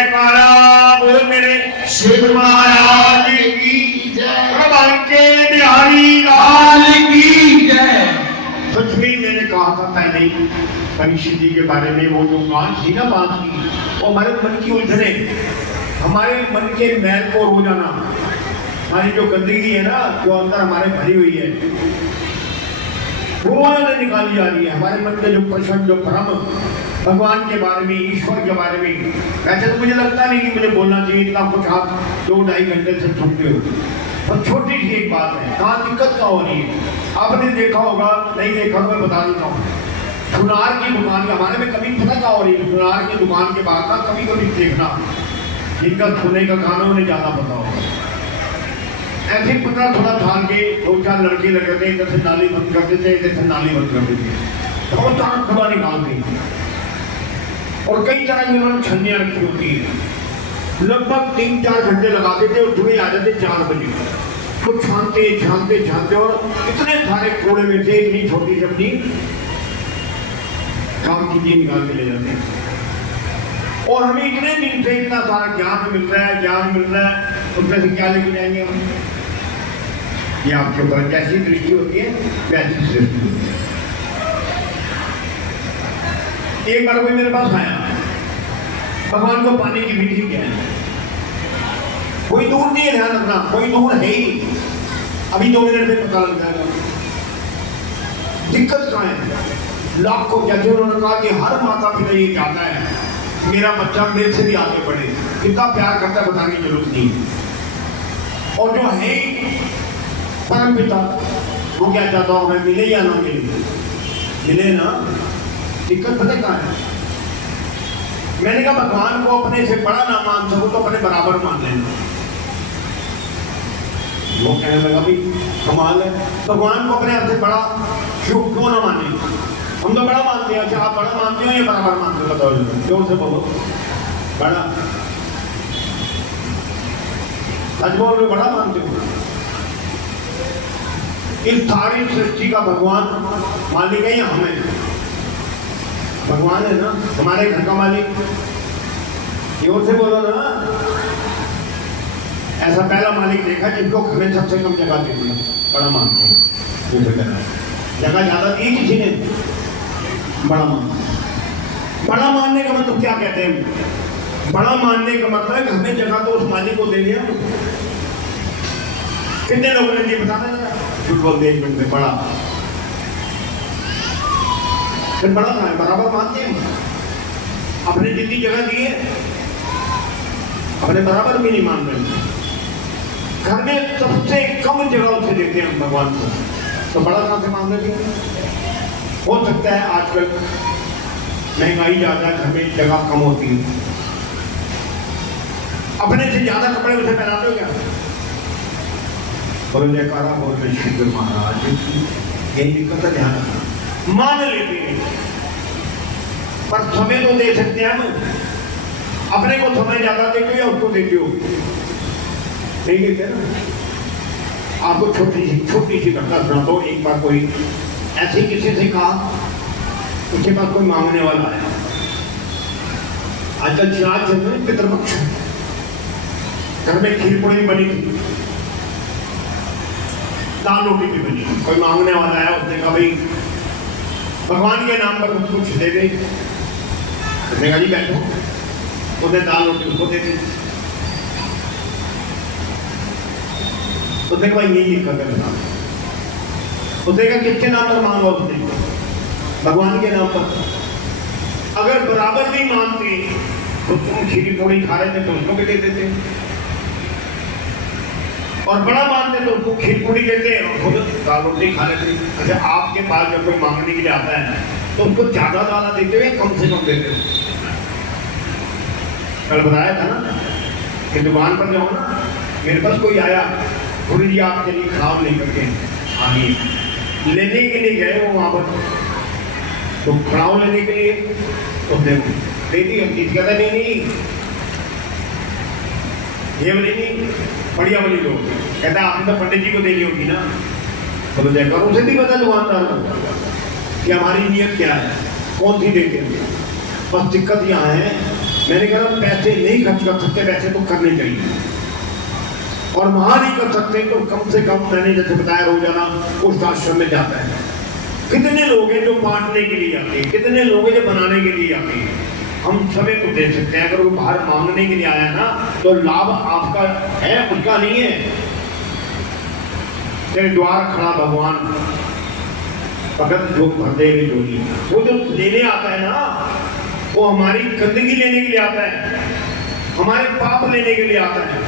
जयकारा बोल मेरे शिव महाराज की जय, बांके बिहारी लाल की जय। सच में मैंने कहा था पहले ही परीक्षित जी के बारे में, वो जो बात थी ना बात की, वो हमारे मन की उलझने, हमारे मन के मैल को रोजाना, हमारी जो गंदगी है ना जो अंदर हमारे भरी हुई है वो रोजाना निकाली जा रही है। हमारे मन के जो प्रश्न, जो भ्रम भगवान के बारे में, ईश्वर के बारे में, वैसे तो मुझे लगता नहीं कि मुझे बोलना चाहिए, इतना कुछ आप 2-2.5 घंटे से सुनते हो। और छोटी सी एक बात है, कहाँ दिक्कत क्या हो रही है। आपने देखा होगा, नहीं देखा तो मैं बता देता हूँ, सुनार की दुकान का हमारे में कभी पता क्या हो रही है, सुनार की दुकान के बाद का कभी कभी देखना, जिनका सोने का खाना उन्हें ज़्यादा पता होगा। ऐसे पता थोड़ा ठान के 2-4 लड़के लगे थे, इधर से नाली बंद कर देते, इधर से नाली बंद कर देते, बहुत सारा खुदा निकालते, और कई तरह की उन्होंने छन्नियाँ रखी होती है। लगभग 3-4 घंटे लगा देते और सुबह आ जाते 4 बजे, तो छानते छानते छानते, और इतने सारे कूड़े में से इतनी छोटी सी अपनी काम की चीज निकाल के ले जाते हैं। और हमें इतने दिन से इतना सारा ज्ञान मिल रहा है, ज्ञान मिल रहा है, उसमें से क्या लेके जाएंगे हम? ये आपके ऊपर जैसी दृष्टि होती है वैसी सृष्टि होती है। एक बार कोई मेरे पास आया, भगवान को पाने की विधि क्या है, कोई दूर नहीं है, ध्यान रखना, कोई दूर है ही, अभी 2 मिनट में पता लग जाएगा। दिक्कत कहाँ है? लाखों, जैसे उन्होंने कहा कि हर माता पिता ये चाहता है मेरा बच्चा मेरे से भी आगे बढ़े, कितना प्यार करता है बताने की जरूरत नहीं। और जो है परम पिता, वो क्या चाहता हूँ मैं, मिले या ना मिले, मिले ना। दिक्कत पता कहाँ है? मैंने कहा भगवान को अपने से बड़ा ना मान सको तो अपने बराबर मान लेना। वो कहने लगा भाई कमाल है, भगवान को अपने आप से बड़ा क्यों ना माने, हम तो बड़ा मानते हैं। अच्छा आप बड़ा मानते हो या बराबर मानते हो, बताओ जोर से बोलो। बड़ा, सच बोल रहे, बड़ा मानते हो। इस सारी सृष्टि का भगवान मालिक है या हमें? भगवान है ना हमारे घर का मालिक, जोर से बोलो ना। ऐसा पहला मालिक देखा जिसको हमें सबसे कम जगह दे दिया, बड़ा मानते हैं। जगह ज्यादा दी किसी ने, बड़ा मान। बड़ा मानने का मतलब क्या कहते हैं? बड़ा मानने का मतलब है कि हमें जगह तो उस मालिक को दे दिया। कितने लोगों ने ये बताना है? फुटबॉल 1 मिनट में बड़ा, फिर बड़ा था, बराबर मानते हैं। अपने जितनी जगह दी है अपने बराबर भी नहीं मान रहे। घर में सबसे कम जगह उसे देते हैं भगवान को, तो बड़ा कहाँ से मान रहे थे? हो सकता है आजकल महंगाई ज्यादा है, घर में जगह कम होती है, अपने से ज्यादा कपड़े उसे पहनाते हो क्या? बोलो जयकारा बोल रहे शिव महाराज की। यही दिक्कत है, ध्यान रखना। मान लेते हैं पर समय तो दे सकते हैं हम। अपने को समय ज्यादा देते हो या उसको देते हो? नहीं देते ना। आपको छोटी सी घटना सुना दो। एक बार कोई ऐसे किसी से कहा, उसके पास कोई मांगने वाला आया। आजकल चिराग चल रहे पितृपक्ष, घर में खीर पूड़ी बनी थी, दाल रोटी भी बनी। कोई मांगने वाला आया, उसने कहा भाई भगवान के नाम पर कुछ दे दे। उसने कहा जी बैठो। उसने दाल रोटी उसको दे दी। उसने कहा ये लिखा कर नाम। उसने कहा किसके नाम पर मांगो? उसने भगवान के नाम पर। अगर बराबर नहीं मानते तो तुम खीरी पूड़ी खा रहे थे तो उसको भी दे देते, और बड़ा मानते तो उसको खीर पूड़ी देते और खुद दाल रोटी खा लेते। अच्छा आपके पास जब कोई मांगने के लिए आता है तो उसको ज्यादा दाना देते हुए कम से कम देते हो? कल बताया था ना कि दुकान पर जाओ ना, मेरे पास कोई आया, गुरु जी आपके लिए खाव लेकर के आइए, लेने के लिए गए वो वहां पर, तो खड़ाव लेने के लिए उसने दे दी। हम चीज कहता नहीं ये वाली नहीं, बढ़िया वाली लो। कहता आपने तो पंडित जी को देनी होगी ना। तो देखकर उसे भी पता दुकानदार को कि हमारी नीयत क्या है, कौन सी देते हैं। बस दिक्कत यहाँ है मैंने कहा पैसे नहीं खर्च कर सकते, पैसे तो करने चाहिए, और वहां नहीं कर सकते तो कम से कम मैंने जैसे बताया रोजाना उस आश्रम में जाता है। कितने लोग हैं जो बांटने के लिए आते हैं, कितने लोग हैं जो बनाने के लिए आते हैं। हम सभी को दे सकते हैं। अगर वो बाहर मांगने के लिए आया ना तो लाभ आपका है, उसका नहीं है। तेरे द्वार खड़ा भगवान भगत जो भर दे जोड़ी, वो जो लेने आता है ना वो हमारी गंदगी लेने के लिए आता है, हमारे पाप लेने के लिए आता है।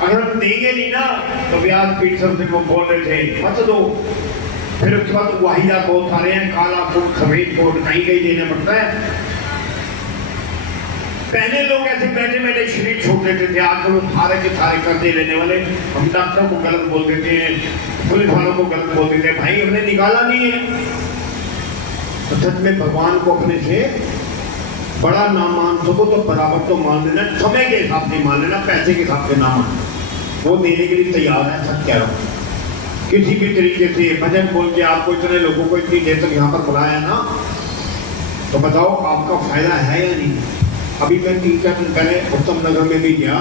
अगर हम देंगे नहीं ना तो व्यासपीठ से वो बोल रहे थे मत दो, फिर उसके बाद वाहिदा बहुत सारे हैं, काला कोट सफेद कोट कहीं कहीं देना पड़ता है। पहले लोग ऐसे बैठे बैठे शरीर छोड़ देते थे, आजकल वो सारे के सारे कर्जे लेने वाले। हम डॉक्टर को गलत बोल देते हैं, पुलिस वालों को गलत बोल देते हैं, भाई हमने निकाला नहीं है। तो सच में भगवान को अपने से बड़ा ना मान सको तो बराबर तो मान लेना, समय के हिसाब से मान लेना, पैसे के हिसाब से ना मान। वो देने के लिए तैयार है, सच कह रहा हूँ। किसी भी तरीके से भजन बोल के आपको इतने लोगों को इतनी देर तक यहाँ पर बुलाया ना, तो बताओ आपका फायदा है या नहीं। अभी मैं 3-4 दिन पहले उत्तम नगर में भी गया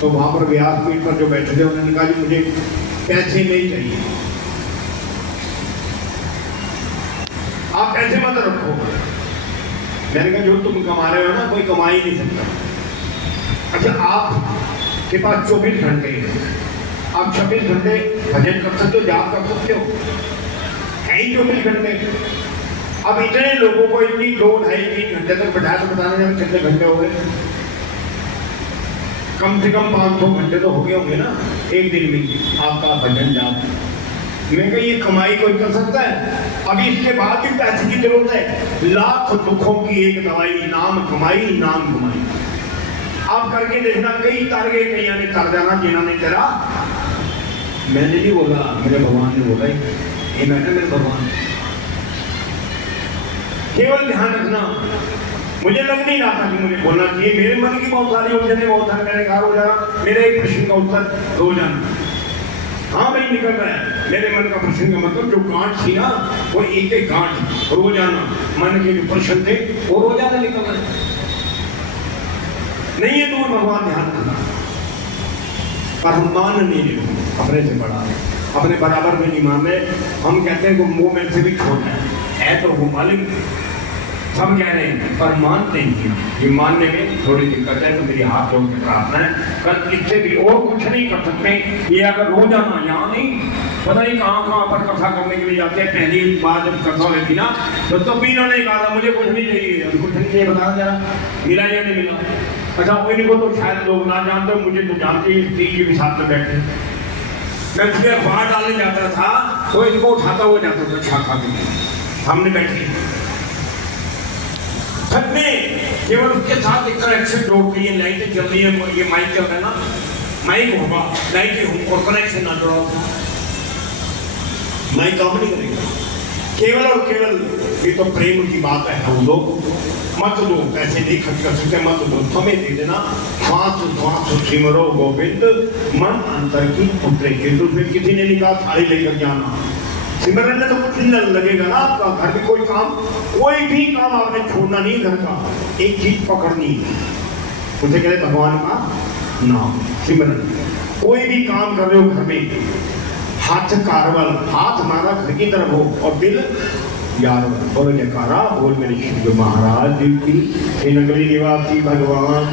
तो वहाँ पर व्यासपीठ पर जो बैठे थे उन्होंने कहा कि मुझे पैसे नहीं चाहिए, आप पैसे मत रखो। मैंने कहा जो तुम कमा रहे हो ना कोई कमा ही नहीं सकता। अच्छा आपके पास 24 घंटे हैं, आप 26 घंटे भजन कर सकते हो, जाप कर सकते हो, है ही 24 घंटे। अब इतने लोगों को इतनी 2-2.5-3 घंटे तक बैठाया तो बताने में कितने घंटे हो गए, कम से कम 500 घंटे तो हो गए होंगे ना एक दिन में आपका भजन जाप। मैं कहा ये कमाई कोई कर सकता है? अभी इसके बाद भी पैसे की जरूरत है। लाख दुखों की एक दवाई, नाम कमाई, नाम कमाई। आप करके देखना, कई तर गए, कई ने तर जाना जिन्होंने तेरा। मैंने नहीं बोला, मेरे भगवान ने बोला, ये मैंने मेरे भगवान। केवल ध्यान रखना, मुझे लग नहीं रहा था कि मुझे बोलना चाहिए। मेरे मन की बहुत सारी उलझने, बहुत सारे मैंने कहा रोजाना मेरे एक प्रश्न का उत्तर रोजाना हाँ भाई निकल रहा है। मेरे मन का प्रश्न का मतलब जो गांठ थी ना वो एक एक गांठ रोजाना मन के जो प्रश्न थे वो रोजाना निकल रहे नहीं है। दूर भगवान ध्यान रखना, पर हम मान नहीं अपने से बड़ा, अपने बराबर में नहीं मान रहे। हम कहते हैं कि मुंह में से भी छोटा है तो वो मालिक, सब कह रहे हैं पर मानते नहीं। ये मानने में थोड़ी दिक्कत है, तो मेरी हाथ जोड़ के प्रार्थना है कल इससे भी और कुछ नहीं कर सकते। ये अगर रोजाना यहाँ नहीं पता नहीं कहाँ पर कथा करने के लिए जाते हैं। पहली बार जब कथा हुई थी ना तो तब भी इन्होंने कहा था मुझे कुछ नहीं चाहिए, कुछ नहीं चाहिए, बता जरा मिला या नहीं मिला। अच्छा इनको तो शायद लोग ना जानते, मुझे तो जानते ही, स्त्री के भी साथ में बैठे। मैं सुबह अखबार डालने जाता था तो इनको उठाता हुआ जाता था छाखा के सामने बैठे। सच में केवल उसके साथ एक कनेक्शन जोड़ती है, लाइटें चल रही है, ये माइक चल रहा है ना, माइक होगा, लाइटें हो और कनेक्शन ना जोड़ा माइक काम नहीं करेगा। केवल और केवल ये तो प्रेम की बात है। हम लोग मत दो, पैसे नहीं खर्च कर सकते, मत दो, समय दे देना। श्वास श्वास सिमरो गोविंद, मन अंतर की पुत्र के। दूसरे किसी ने नहीं कहा थाली लेकर जाना, सिमरन में तो कुछ नहीं लगेगा ना आपका। घर में कोई काम, कोई भी काम आपने छोड़ना नहीं, घर का एक चीज पकड़नी है, उसे कहते भगवान का नाम सिमरन। कोई भी काम कर रहे हो घर में, हाथ कारवल, हाथ हमारा घर की तरफ हो और दिल यार बोलो जयकारा बोल मेरे शिव महाराज की, श्री नगरी निवासी भगवान,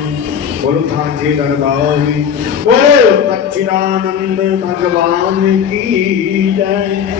बोलो सांचे दरबार, बोलो सच्चिदानंद भगवान की जय।